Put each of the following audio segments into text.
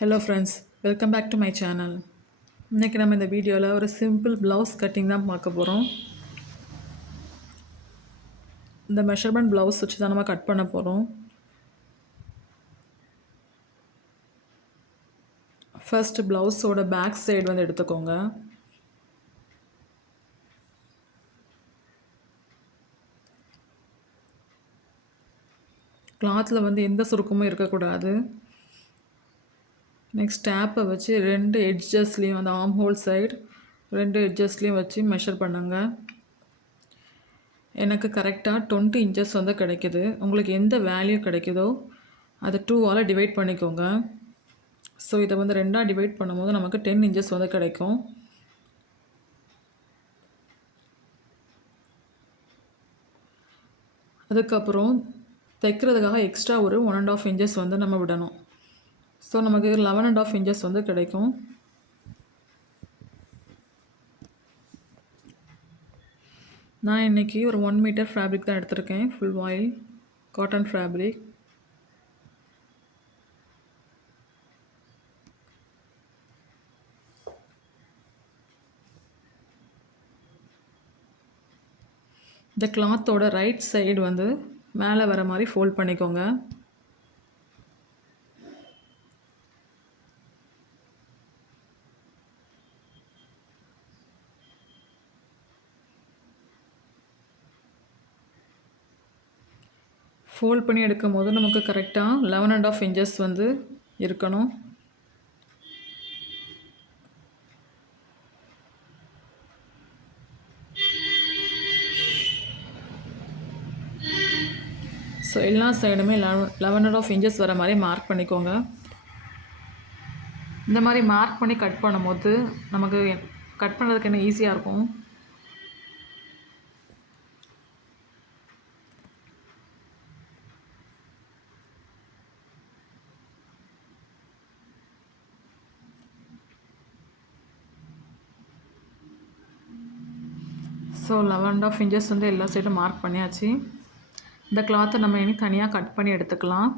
Hello friends, welcome back to my channel. இன்றைக்கி நம்ம இந்த வீடியோவில் ஒரு சிம்பிள் ப்ளவுஸ் கட்டிங் தான் பார்க்க போகிறோம். இந்த மெஷர்மெண்ட் ப்ளவுஸ் வச்சு தான் நம்ம கட் பண்ண போகிறோம். ஃபர்ஸ்ட் ப்ளவுஸோட பேக் சைடு வந்து எடுத்துக்கோங்க. கிளாத்தில் வந்து எந்த சுருக்கமும் இருக்கக்கூடாது. நெக்ஸ்ட் டேப்பை வச்சு ரெண்டு எட்ஜஸ்லேயும், அந்த ஆர்ம் ஹோல் சைடு ரெண்டு எட்ஜஸ்லேயும் வச்சு மெஷர் பண்ணுங்கள். எனக்கு கரெக்டாக 20 இன்ச்சஸ் வந்து கிடைக்கிது. உங்களுக்கு எந்த வேல்யூ கிடைக்குதோ அதை 2ஆல் டிவைட் பண்ணிக்கோங்க. ஸோ இதை வந்து 2ஆக டிவைட் பண்ணும்போது நமக்கு 10 இன்ச்சஸ் வந்து கிடைக்கும். அதுக்கப்புறம் தைக்கிறதுக்காக எக்ஸ்ட்ரா ஒரு 1.5 இன்ச்சஸ் வந்து நம்ம விடணும். ஸோ நமக்கு 11.5 இன்ச்சஸ் வந்து கிடைக்கும். நான் இன்றைக்கி ஒரு 1 மீட்டர் ஃபேப்ரிக் தான் எடுத்திருக்கேன். ஃபுல் வாயில் காட்டன் ஃபேப்ரிக். இந்த கிளாத்தோட ரைட் சைடு வந்து மேலே வர மாதிரி ஃபோல்ட் பண்ணிக்கோங்க. ஃபோல்ட் பண்ணி எடுக்கும் போது நமக்கு கரெக்டாக 11.5 இன்ச்சஸ் வந்து இருக்கணும். ஸோ எல்லா சைடுமே 11.5 இன்ச்சஸ் வர மாதிரி மார்க் பண்ணிக்கோங்க. இந்த மாதிரி மார்க் பண்ணி கட் பண்ணும்போது நமக்கு கட் பண்ணுறதுக்கு என்ன ஈஸியாக இருக்கும். ஸோ 11.5 இன்ச்சஸ் வந்து எல்லா சைடும் மார்க் பண்ணியாச்சு. இந்த கிளாத்தை நம்ம இனி தனியாக கட் பண்ணி எடுத்துக்கலாம்.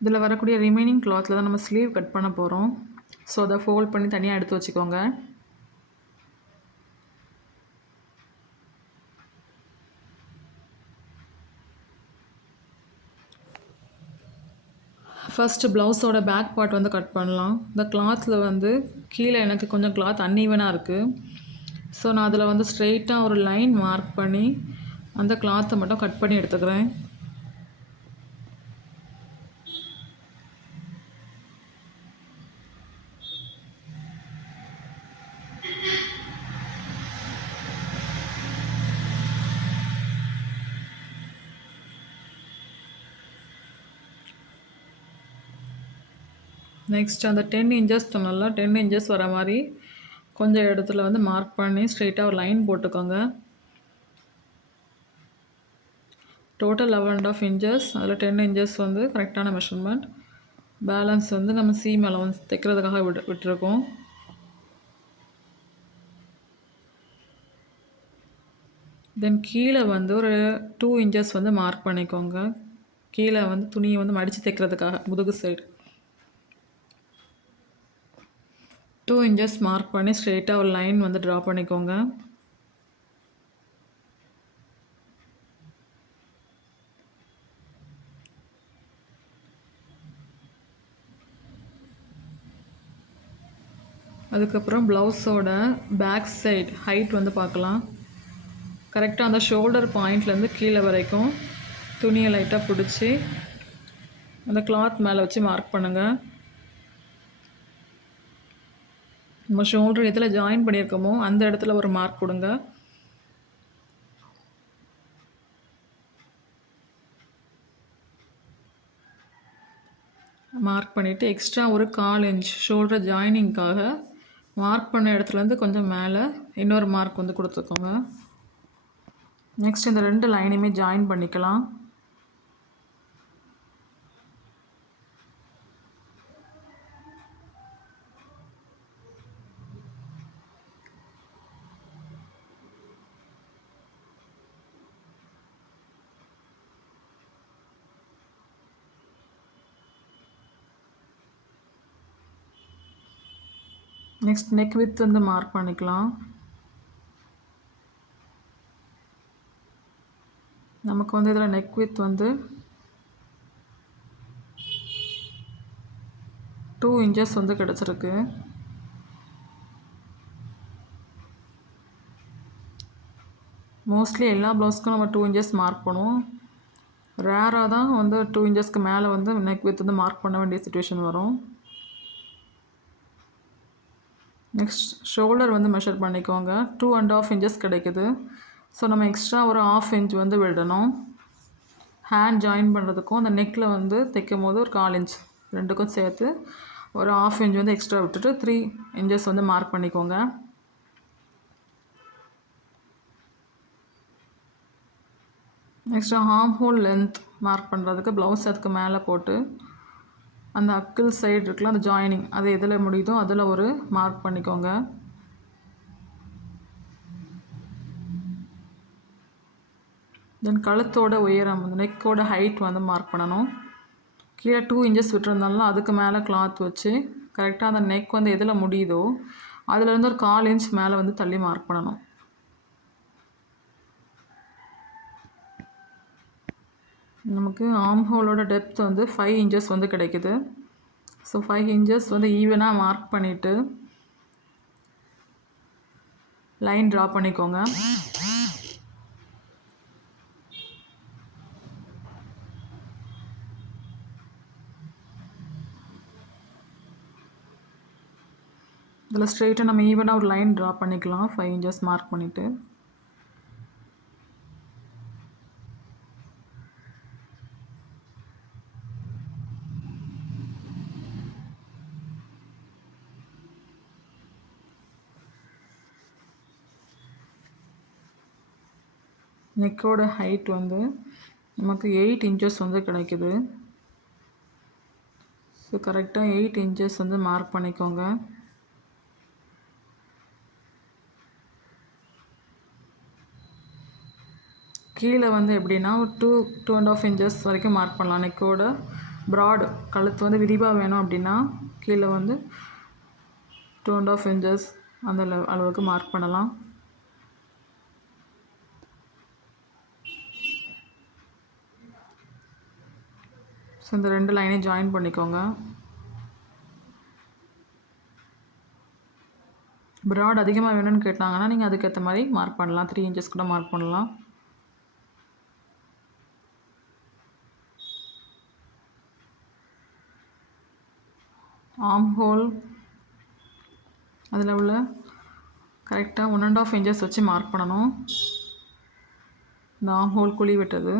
இதில் வரக்கூடிய ரிமைனிங் கிளாத்தில் தான் நம்ம ஸ்லீவ் கட் பண்ண போகிறோம். ஸோ அதை ஃபோல்ட் பண்ணி தனியாக எடுத்து வச்சுக்கோங்க. ஃபஸ்ட்டு ப்ளவுஸோட பேக் பார்ட் வந்து கட் பண்ணலாம். இந்த கிளாத்தில் வந்து கீழே எனக்கு கொஞ்சம் கிளாத் அன்ஈவனாக இருக்குது. ஸோ நான் அதில் வந்து ஸ்ட்ரெயிட்டாக ஒரு லைன் மார்க் பண்ணி அந்த கிளாத்தை மட்டும் கட் பண்ணி எடுத்துக்கிறேன். நெக்ஸ்ட் அந்த 10 இன்ச்சஸ் சொன்னால 10 இன்ச்சஸ் வர மாதிரி கொஞ்சம் இடத்துல வந்து மார்க் பண்ணி ஸ்ட்ரெயிட்டாக ஒரு லைன் போட்டுக்கோங்க. டோட்டல் 11.5 இன்ச்சஸ், அதில் 10 இன்ச்சஸ் வந்து கரெக்டான மெஷர்மெண்ட். பேலன்ஸ் வந்து நம்ம சீம் அலவன்ஸ் தைக்கிறதுக்காக விட்டுருக்கோம். தென் கீழே வந்து ஒரு 2 இன்ச்சஸ் வந்து மார்க் பண்ணிக்கோங்க. கீழே வந்து துணியை வந்து மடித்து தைக்கிறதுக்காக முதுகு சைடு 2 இன்ச்சஸ் மார்க் பண்ணி ஸ்ட்ரெயிட்டாக ஒரு லைன் வந்து ட்ரா பண்ணிக்கோங்க. அதுக்கப்புறம் ப்ளவுஸோட பேக் சைடு ஹைட் வந்து பார்க்கலாம். கரெக்டாக அந்த ஷோல்டர் பாயிண்ட்லேருந்து கீழே வரைக்கும் துணியை லைட்டாக பிடிச்சி அந்த கிளாத் மேலே வச்சு மார்க் பண்ணுங்கள். நம்ம ஷோல்டர் எதில் ஜாயின் பண்ணியிருக்கோமோ அந்த இடத்துல ஒரு மார்க் கொடுங்க. மார்க் பண்ணிவிட்டு எக்ஸ்ட்ரா ஒரு 1/4 இன்ச் ஷோல்டர் ஜாயினிங்காக மார்க் பண்ண இடத்துலேருந்து கொஞ்சம் மேலே இன்னொரு மார்க் வந்து கொடுத்துக்கோங்க. நெக்ஸ்ட் இந்த 2 லைனையுமே ஜாயின் பண்ணிக்கலாம். நெக்ஸ்ட் நெக் வித் வந்து மார்க் பண்ணிக்கலாம். நமக்கு வந்து இதில் நெக் வித் வந்து 2 இன்ச்சஸ் வந்து கிடச்சிருக்கு. மோஸ்ட்லி எல்லா ப்ளவுஸ்க்கும் நம்ம 2 இன்ச்சஸ் மார்க் பண்ணுவோம். ரேராக தான் வந்து 2 இன்ச்சஸ்க்கு மேலே வந்து நெக் வித் வந்து மார்க் பண்ண வேண்டிய சுச்சுவேஷன் வரும். நெக்ஸ்ட் ஷோல்டர் வந்து மெஷர் பண்ணிக்கோங்க. 2.5 இன்ச்சஸ் கிடைக்குது. ஸோ நம்ம எக்ஸ்ட்ரா ஒரு 1/2 இன்ச் வந்து விடணும். ஹேண்ட் ஜாயின் பண்ணுறதுக்கும் அந்த நெக்கில் வந்து தைக்கும் போது ஒரு 1/4 இன்ச் ரெண்டுக்கும் சேர்த்து ஒரு 1/2 இன்ச் வந்து எக்ஸ்ட்ரா விட்டுட்டு 3 இன்ச்சஸ் வந்து மார்க் பண்ணிக்கோங்க. Next arm whole length mark பண்ணுறதுக்கு ப்ளவுஸ் அதுக்கு மேலே போட்டு அந்த அக்கிள் சைடு இருக்குல்ல அந்த ஜாயினிங் அது எதில் முடியுதோ அதில் ஒரு மார்க் பண்ணிக்கோங்க. தென் கழுத்தோட உயரம் அந்த நெக்கோட ஹைட் வந்து மார்க் பண்ணணும். கீழே 2 இன்ச்சஸ் விட்டுருந்தாலும் அதுக்கு மேலே கிளாத் வச்சு கரெக்டாக அந்த நெக் வந்து எதில் முடியுதோ அதுலேருந்து ஒரு 1/4 இன்ச் மேலே வந்து தள்ளி மார்க் பண்ணணும். நமக்கு ஆர்ம் ஹோலோட டெப்த் வந்து 5 இன்ச்சஸ் வந்து கிடைக்குது. ஸோ 5 இன்ச்சஸ் வந்து ஈவனாக மார்க் பண்ணிவிட்டு லைன் ட்ரா பண்ணிக்கோங்க. இதில் ஸ்ட்ரெயிட்டாக நம்ம ஈவனாக ஒரு லைன் ட்ரா பண்ணிக்கலாம். 5 இன்ச்சஸ் மார்க் பண்ணிவிட்டு நெக்கோட ஹைட் வந்து நமக்கு 8 இன்ச்சஸ் வந்து கிடைக்குது. ஸோ கரெக்டாக 8 இன்ச்சஸ் வந்து மார்க் பண்ணிக்கோங்க. கீழே வந்து எப்படின்னா ஒரு 2.5 இன்ச்சஸ் வரைக்கும் மார்க் பண்ணலாம். நெக்கோட ப்ராடு கழுத்து வந்து விரிவாக வேணும் அப்படின்னா கீழே வந்து 2.5 இன்ச்சஸ் அந்த அளவுக்கு மார்க் பண்ணலாம். ஸோ இந்த 2 லைனையும் ஜாயின் பண்ணிக்கோங்க. ப்ராட் அதிகமாக வேணும்னு கேட்டாங்கன்னா நீங்கள் அதுக்கேற்ற மாதிரி மார்க் பண்ணலாம். 3 இன்ச்சஸ் கூட மார்க் பண்ணலாம். ஆர்ம் ஹோல் அதில் உள்ள கரெக்டாக 1.5 இன்ச்சஸ் வச்சு மார்க் பண்ணணும். இந்த ஆர்ம் ஹோல் குழி விட்டது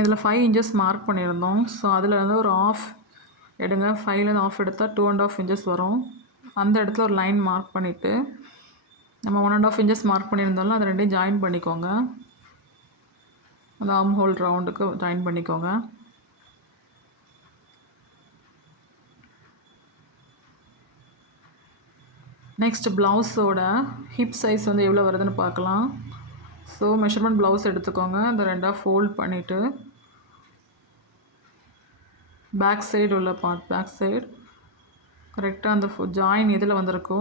இதில் 5 இன்ச்சஸ் மார்க் பண்ணியிருந்தோம். ஸோ அதில் வந்து ஒரு ஆஃப் எடுங்க. 5லேருந்து ஆஃப் எடுத்தால் 2.5 இன்ச்சஸ் வரும். அந்த இடத்துல ஒரு லைன் மார்க் பண்ணிவிட்டு நம்ம 1.5 இன்ச்சஸ் மார்க் பண்ணியிருந்தாலும் அதை ரெண்டையும் ஜாயின் பண்ணிக்கோங்க. அந்த ஆர்ம் ஹோல் ரவுண்டுக்கு ஜாயின் பண்ணிக்கோங்க. நெக்ஸ்ட் ப்ளவுஸோட ஹிப் சைஸ் வந்து எவ்வளோ வருதுன்னு பார்க்கலாம். ஸோ மெஷர்மெண்ட் ப்ளவுஸ் எடுத்துக்கோங்க. அந்த 2ஆக ஃபோல்ட் பண்ணிவிட்டு பேக் சைடு உள்ள பார்ட் பேக் சைடு கரெக்டாக அந்த ஜாயின் எதில் வந்திருக்கோ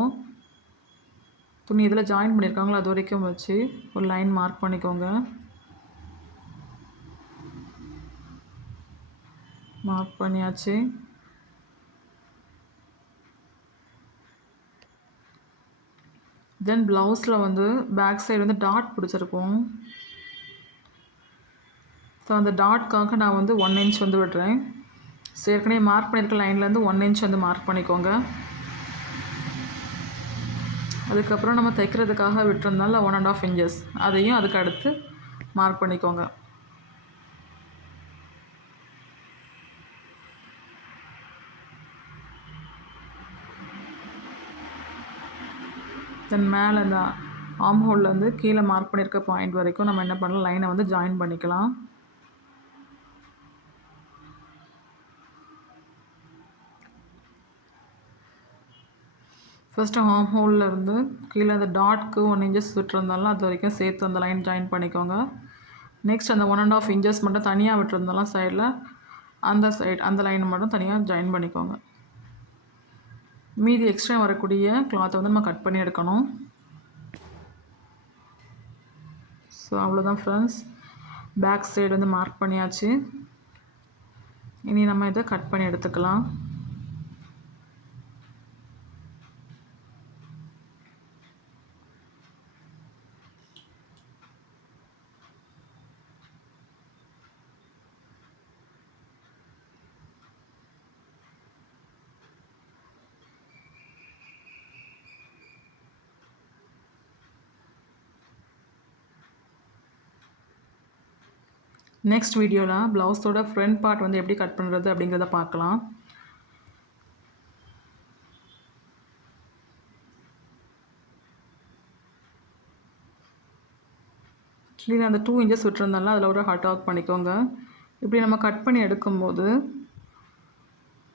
துணி எதில் ஜாயின் பண்ணியிருக்காங்களோ அது வரைக்கும் வச்சு ஒரு லைன் மார்க் பண்ணிக்கோங்க. மார்க் பண்ணியாச்சு. தென் ப்ளவுஸில் வந்து பேக் சைடு வந்து டாட் பிடிச்சிருப்போம். ஸோ அந்த டாட்காக நான் வந்து 1 இன்ச் வந்து விடுறேன். ஸோ ஏற்கனவே மார்க் பண்ணியிருக்க லைன்லேருந்து 1 இன்ச் வந்து மார்க் பண்ணிக்கோங்க. அதுக்கப்புறம் நம்ம தைக்கிறதுக்காக விட்டுருந்தால 1.5 இன்ச்சஸ் அதையும் அதுக்கு அடுத்து மார்க் பண்ணிக்கோங்க. தென் மேலே இந்த ஆர்ம் ஹோல்லேருந்து கீழே மார்க் பண்ணியிருக்க பாயிண்ட் வரைக்கும் நம்ம என்ன பண்ணலாம், லைனை வந்து ஜாயின் பண்ணிக்கலாம். ஃபஸ்ட்டு ஆர்ம் ஹோல்லேருந்து கீழே அந்த டாட்க்கு 1 இன்ச்சஸ் விட்டுருந்தாலும் அது வரைக்கும் சேர்த்து அந்த லைன் ஜாயின் பண்ணிக்கோங்க. நெக்ஸ்ட் அந்த 1.5 இன்ச்சஸ் மட்டும் தனியாக விட்டுருந்தாலும் சைடில் அந்த லைனை மட்டும் தனியாக ஜாயின் பண்ணிக்கோங்க. மீதி எக்ஸ்ட்ரா வரக்கூடிய கிளாத்தை வந்து நம்ம கட் பண்ணி எடுக்கணும். ஸோ அவ்வளோதான் ஃப்ரெண்ட்ஸ், பேக் சைடு வந்து மார்க் பண்ணியாச்சு. இனி நம்ம இதை கட் பண்ணி எடுத்துக்கலாம். நெக்ஸ்ட் வீடியோவில் ப்ளவுஸோட ஃப்ரண்ட் பார்ட் வந்து எப்படி கட் பண்ணுறது அப்படிங்கிறத பார்க்கலாம். கீழே அந்த 2 இன்ச்சஸ் விட்டுருந்தாலும் அதில் ஒரு ஹாட் ஆக் பண்ணிக்கோங்க. இப்படி நம்ம கட் பண்ணி எடுக்கும்போது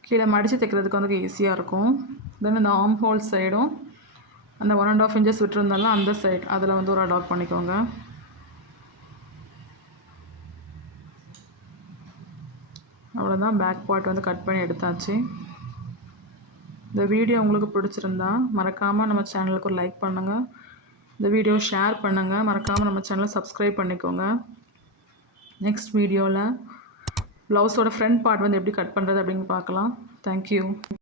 கீழே மடித்து தைக்கிறதுக்கு வந்து ஈஸியாக இருக்கும். தென் இந்த ஆர்ம் ஹோல் சைடும் அந்த 1.5 இன்ச்சஸ் விட்டுருந்தாலும் அந்த சைட் அதில் வந்து ஒரு அடாப்ட் பண்ணிக்கோங்க. அவ்வளோதான், பேக் பார்ட் வந்து கட் பண்ணி எடுத்தாச்சு. இந்த வீடியோ உங்களுக்கு பிடிச்சிருந்தா மறக்காமல் நம்ம சேனலுக்கு ஒரு லைக் பண்ணுங்கள். இந்த வீடியோ ஷேர் பண்ணுங்கள். மறக்காமல் நம்ம சேனலை சப்ஸ்கிரைப் பண்ணிக்கோங்க. நெக்ஸ்ட் வீடியோவில் ப்ளவுஸோட ஃப்ரண்ட் பார்ட் வந்து எப்படி கட் பண்ணுறது அப்படின்னு பார்க்கலாம். தேங்க்யூ.